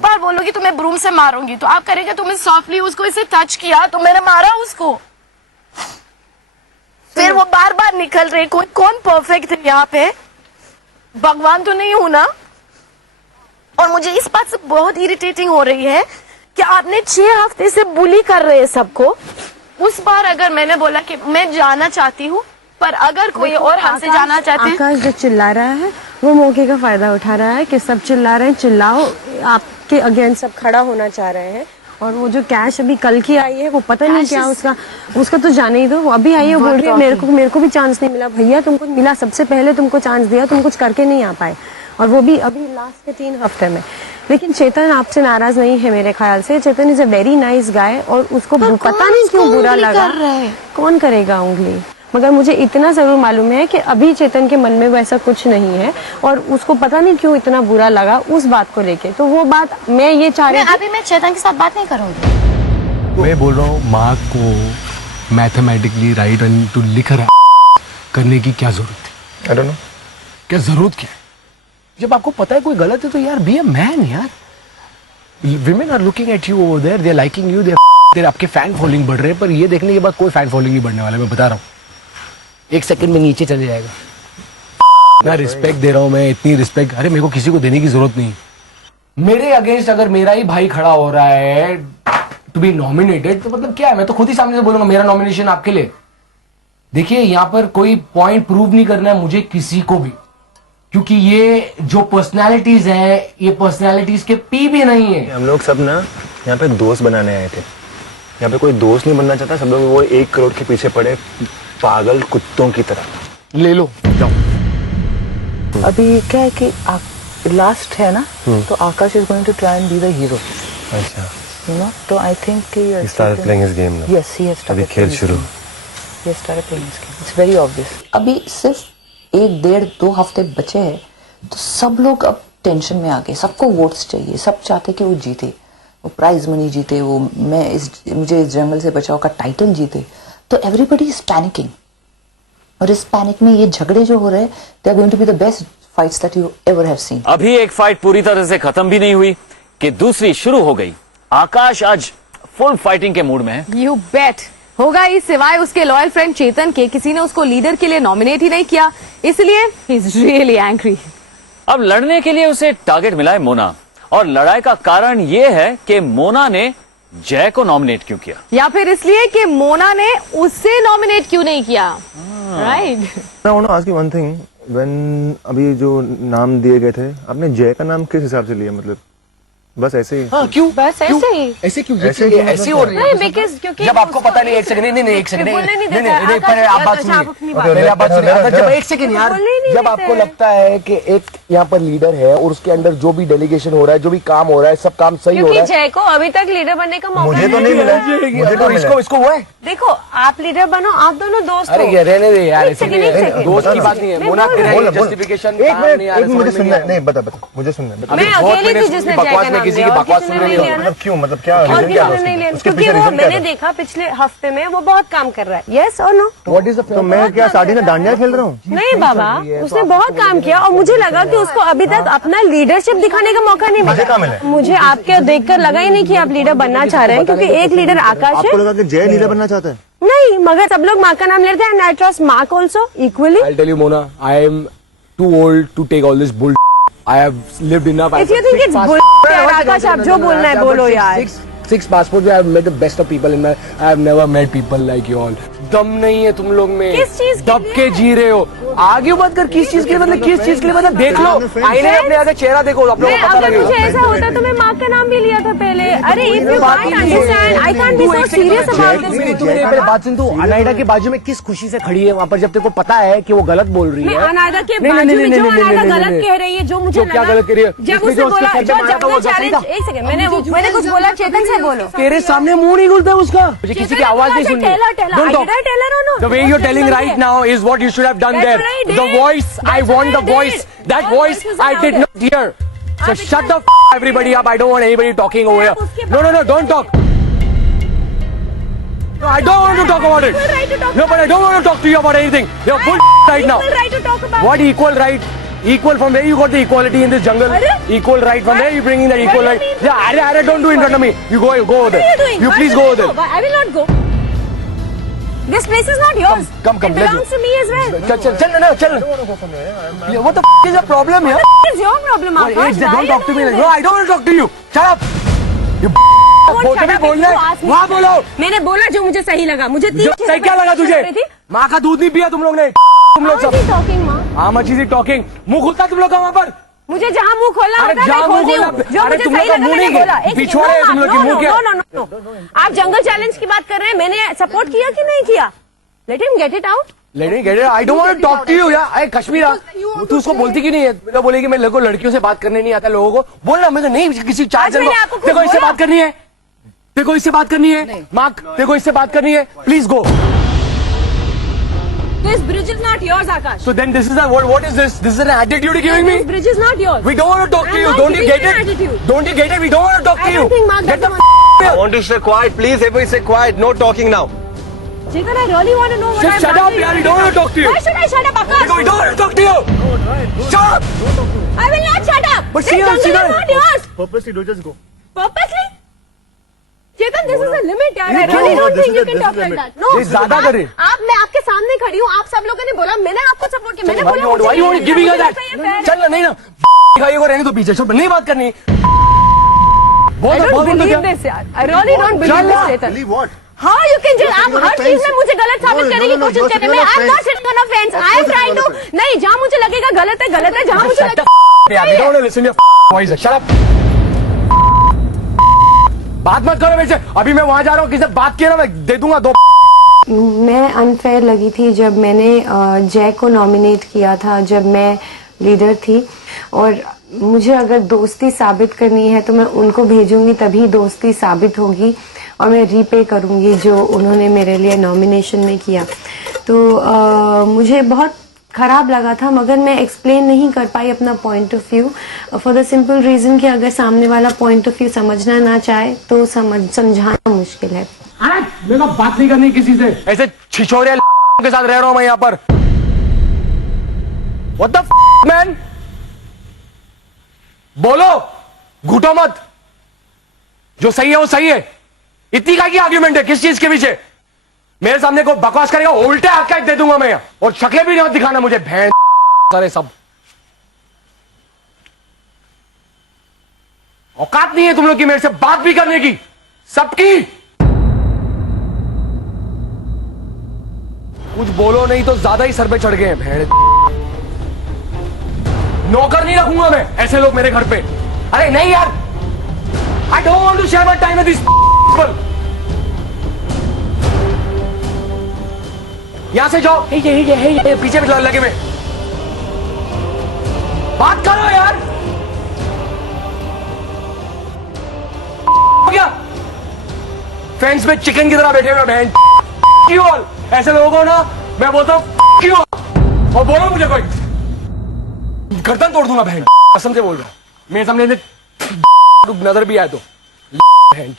एक बार बोलोगी तो मैं ब्रूम से मारूंगी, तो आप करेंगे तुमने सॉफ्टली उसको इसे टच किया तो मैंने मारा उसको, फिर वो बार बार निकल रही। कोई कौन परफेक्ट है यहाँ पे? भगवान तो नहीं हूं ना। और मुझे इस बात से बहुत इरिटेटिंग हो रही है कि आपने 6 हफ्ते से बुली कर रहे हैं सबको। उस बार अगर मैंने बोला कि मैं जाना चाहती हूँ, पर अगर कोई और हमसे जाना चाहते हैं। आकाश जो चिल्ला रहा है वो मौके का फायदा उठा रहा है कि सब चिल्ला रहे हैं, चिल्लाओ, आपके अगेंस्ट सब खड़ा होना चाह रहे हैं। और वो जो कैश अभी कल की आई है वो पता नहीं क्या उसका तो जाने ही दो। वो अभी आई है, बोल रही है मेरे को भी चांस नहीं मिला। भैया तुमको मिला, सबसे पहले तुमको चांस दिया, तुम कुछ करके नहीं आ पाए, और वो भी अभी लास्ट के 3 हफ्ते में। लेकिन चेतन आपसे नाराज नहीं है मेरे ख्याल से। Chetan is a very nice guy, और उसको पता नहीं क्यों बुरा लगा। कौन करेगा उंगली? मगर मुझे इतना जरूर मालूम है कि अभी चेतन के मन में वैसा कुछ नहीं है, और उसको पता नहीं क्यों इतना बुरा लगा उस बात को लेके। तो वो बात मैं ये चाह रही हूँ, अभी मैं चेतन के साथ बात नहीं करूंगी। मैं बोल रहा हूँ माँ को मैथमेटिकली राइट एंड टू लिख रहा करने की क्या जरूरत थी? आई डोंट नो, क्या जरूरत क्या? जब आपको पता है कोई गलत है तो यार बी अ मैन यार। Women are looking at you over there, they are liking you, they आपके फैन फॉलोइंग बढ़ रहे हैं, पर ये देखने के बाद कोई फैन फॉलोइंग नहीं बढ़ने वाला, मैं बता रहा हूँ। 1 सेकंड में नीचे चले जाएगा। इतना रिस्पेक्ट दे रहा हूं मैं, इतनी रिस्पेक्ट, अरे मेरे को किसी को देने की जरूरत नहीं। मेरे अगेंस्ट अगर मेरा ही भाई खड़ा हो रहा है टू बी नॉमिनेटेड, तो मतलब क्या है? मैं तो खुद ही सामने से बोलूंगा मेरा नॉमिनेशन आपके लिए। देखिए यहाँ पर कोई पॉइंट प्रूव नहीं करना है मुझे किसी को भी, क्योंकि ये जो पर्सनैलिटीज है ये पर्सनैलिटीज के पी भी नहीं है। हम लोग सब ना यहाँ पे दोस्त बनाने आए थे। यहाँ पे कोई दोस्त नहीं बनना चाहता, सब लोग वो 1 करोड़ के पीछे पड़े पागल कुत्तों की तरह। ले लो जाओ। अभी क्या है कि लास्ट है ना, तो Akash is going to try and be the hero. अच्छा, यू नो, तो आई थिंक कि he started playing his game now. Yes, he has started. अभी खेल शुरू। He has started playing his game. It's very obvious. अभी सिर्फ 1-1.5-2 हफ्ते बचे हैं, तो सब लोग अब टेंशन में आ गए। सबको वोट्स चाहिए, सब चाहते कि वो जीते, वो प्राइज मनी जीते, वो मुझे इस जंगल से बचाओ का टाइटल जीते। तो एवरीबडी इज पैनिकिंग, और इस पैनिक में ये झगड़े जो हो रहे हैं, they are going to be the best fights that you ever have seen. अभी एक फाइट पूरी तरह से खत्म भी नहीं हुई कि दूसरी शुरू हो गई। आकाश आज फुल फाइटिंग के मूड में है। यू बेट होगा ही, सिवाय उसके लॉयल फ्रेंड चेतन के किसी ने उसको लीडर के लिए नॉमिनेट ही नहीं किया, इसलिए ही इज रियली एंग्री। अब लड़ने के लिए उसे टारगेट मिला है मोना, और लड़ाई का कारण ये है कि मोना ने जय को नॉमिनेट क्यों किया, या फिर इसलिए कि मोना ने उससे नॉमिनेट क्यों नहीं किया। Right. I want to ask you one thing. When अभी जो नाम दिए गए थे, आपने जय का नाम किस हिसाब से लिया? मतलब बस ऐसे ही? हाँ, क्यों? बस ऐसे ही। ऐसे क्यों? ऐसे ये ऐसे हो रही है बिकॉज क्योंकि जब आपको पता नहीं। 1 सेकंड, नहीं 1 सेकंड, नहीं पहले आप बात सुनिए, पहले आप बात सुनिए। जब 1 सेकंड यार, जब आपको लगता है कि एक यहाँ पर लीडर है और उसके अंडर जो भी डेलीगेशन हो रहा है, जो भी काम हो रहा है, सब काम सही हो रहा है। जय को अभी तक लीडर बनने का मौका मुझे तो नहीं मिला, मुझे तो इसको हुआ है। देखो, आप लीडर बनो, आप दोनों दोस्त अरे हो। ये रहने दे यार, ऐसे सेकंड, एक सेकंड। दोस्त की बात नहीं है। मोना जस्टिफिकेशन एक मिनट मुझे सुनना है। नहीं बता मुझे सुनना है। मैं अकेली थी जिसने जय का नाम किसी की दिया, और बकवास किसी ने सुन नहीं रही लिया हो। ना। क्यों? मतलब क्या और रीजन क्या किसी ने नहीं लिया, उसके क्योंकि पीछे वो रीजन क्या मैंने था? देखा पिछले हफ्ते में वो बहुत काम कर रहा है। यस और नो? व्हाट इज द तो मैं क्या साड़ी में डांडिया खेल रहा हूँ? नहीं बाबा, उसने बहुत काम किया, और मुझे लगा कि उसको अभी तक अपना लीडरशिप दिखाने का मौका नहीं मुझे कहाँ मिला। मिला? मुझे आपके देखकर लगा ही नहीं कि आप लीडर बनना चाह रहे हैं, क्योंकि एक लीडर आकाश आपको है। लगा कि जय लीडर बनना चाहता है? नहीं, मगर सब लोग माँ का नाम लेते हैं, and I trust mark also equally. I'll tell you, Mona, I am too old to take all this bull. I have lived enough. If you think it's bull, आकाश आप जो बोलना है बोलो यार। Six passports. I have met the best of people in my. I have never met people like you all. दम नहीं है तुम लोग में। किस चीज के दब के जी रहे हो। आगे मत कर, किस चीज के लिए, मतलब किस चीज के लिए, मतलब देख लो आईने में अपने आगे चेहरा देखो, आप लोगों को पता अगर मुझे लगेगा। ऐसा होता तो मैं माँ का नाम भी लिया था पहले। अरे if you can't understand, I can't be so serious about this. तू मेरी पहले बात सुन, तू अनाइडा के बाजू में किस खुशी से खड़ी है वहाँ पर, जब तेरे को पता है कि वो गलत बोल रही मैं है। अनाइडा के नहीं, बाजू नहीं, में नहीं, जो नहीं, अनाइडा नहीं, गलत नहीं, कह रही है, जो मुझे क्या गलत कह रही है? जब उसने उसने जो उसके बोला, सर पे मारा था, वो सही चैलेंज, था। एक सेकंड, मैंने कुछ बोला, चेतन से बोलो। तेरे सामने मुंह नहीं खुलता उसका, मुझे किसी की आवाज नहीं सुननी। Don't talk. The way you're telling right now is what you should have done there. The voice, I want the voice. That voice I did not hear. So shut the everybody up. I don't want anybody talking over here. No, don't talk. No, I don't want to talk about it. No, but I don't want to talk to you about anything. You're bull right now. Right to talk about. What equal right? Equal from where you got the equality in this jungle? Equal right from where you bringing that equal right? Yeah, Arre, don't do in front of me. You go over there. You please go over there. I will not go. This place is not yours. Come, It let's belongs go. to me as well. Chal. What the f is the problem here? What is your problem, Akash? Don't talk to me like. No, I don't want to talk to you. Shut up. You Shut up, बोलना you है ask me. वहाँ बोलो. मैंने बोला जो मुझे सही लगा. मुझे जो सही क्या लगा तुझे? माँ का दूध नहीं पिया तुम लोग ने. तुम लोग सब. टॉकिंग माँ. How much is he talking? मुंह खुलता तुम लोग का वहाँ पर. मुझे जहाँ मुंह खोलना अरे होता है जहाँ मैं मुंह खोलती खोलना. हूँ. जो अरे मुझे तुम सही लोग का लगा मुंह मैंने नहीं बोला. है. पिछवाड़े है तुम लोग की मुंह क्या? No. आप जंगल चैलेंज की बात कर रहे हैं. मैंने सपोर्ट किया कि नहीं किया? Let him get it out. Let me get it. I don't want to talk to you यार. अरे कश्मीरा, तू उसको बोलती क्यों नहीं है? मेरा बोलेगी मैं लोगों को लड़कियों से बात करने नहीं आता लोगों को. बोलना मैं नहीं किसी चार आज जन मैंने आपको को. खुद देखो इससे बोला. बात करनी है. देखो इससे बात करनी है. मार्क देखो इससे बात करनी है. Please go. This bridge is not yours, Akash. So then this is what is this? This is an attitude you're giving me? This bridge is not yours. We don't want to talk to I'm you. not Don't you giving get you it? attitude. Don't you get it? We don't want to talk to I you. don't think Mark Get the doesn't f I want to stay quiet. Please, everybody stay quiet. No talking now. Chetan, I really want to know what Just I've shut done up, to you. yaar. We don't want to talk to you. Why should I shut up, Akash? We don't want to talk to you. Shut up. I will not shut up. But This see, jungle Archana- is not yours. Purposely, do just go. Purposely? Chetan, this is a limit, yaar. I You really know, don't this think is you a- can this talk is a like limit. that. No. ये ज्यादा करे. मैं आपके सामने खड़ी हूँ. आप सब लोगों ने बोला. मैंने आपको सपोर्ट किया. मैंने बोला Why you want to give me that? चल ना नहीं ना. दिखाइए को रहने दो पीछे. सब नहीं बात करनी. I बहुत don't बहुत believe क्या? this, yaar. I really don't believe this, Chetan. Believe what? How you can just आप sitting on हर a चीज fence. में मुझे गलत साबित No, करने की no, no, कोशिश you're करते sitting हैं. on a I'm not fence. sitting on a fence. Of I am course trying you're to on a fence. नहीं जहाँ मुझे लगेगा गलत है जहाँ मुझे Shut the लगेगा यार. We don't want to listen to your voice. Shut up. बात मत करो मेरे से. अभी मैं वहां जा रहा हूँ. किसी से बात किया ना मैं दे दूंगा दो. मैं अनफेयर लगी थी जब मैंने जय को नॉमिनेट किया था जब मैं लीडर थी और मुझे अगर दोस्ती साबित करनी है तो मैं उनको भेजूंगी तभी दोस्ती साबित होगी और मैं रीपे करूंगी जो उन्होंने मेरे लिए नॉमिनेशन में किया तो मुझे बहुत खराब लगा था मगर मैं एक्सप्लेन नहीं कर पाई अपना point of view for the simple reason कि अगर सामने वाला पॉइंट ऑफ व्यू समझना ना चाहे तो समझाना मुश्किल है। अरे मेरे को बात नहीं करनी किसी से. ऐसे छिछोरे के साथ रह रहा हूं मैं यहाँ पर. What the man? बोलो. घुटो मत. जो सही है वो सही है. इतनी का की आर्ग्यूमेंट है किस चीज के पीछे? मेरे सामने को बकवास करेगा उल्टे हक दे दूंगा मैं और शक्लें भी नहीं दिखाना मुझे. भैंस सारे सब औकात नहीं है तुम लोग की मेरे से बात भी करने की. सबकी कुछ बोलो नहीं तो ज्यादा ही सर पे चढ़ गए हैं. भेड़ नौकर नहीं रखूंगा मैं ऐसे लोग मेरे घर पे. अरे नहीं यार. I don't want to share my time with this people. यहां से जाओ. ये पीछे भी लगे में बात करो यार. हो गया. फेंस में चिकन की तरह बैठे हुए बहन. क्यों ऐसे लोगों को ना मैं बोलता हूँ क्यों और बोलो मुझे कोई गर्दन तोड़ दूंगा बहन. कसम से बोल रहा हूं. मेरे सामने नजर भी आए तो बहन.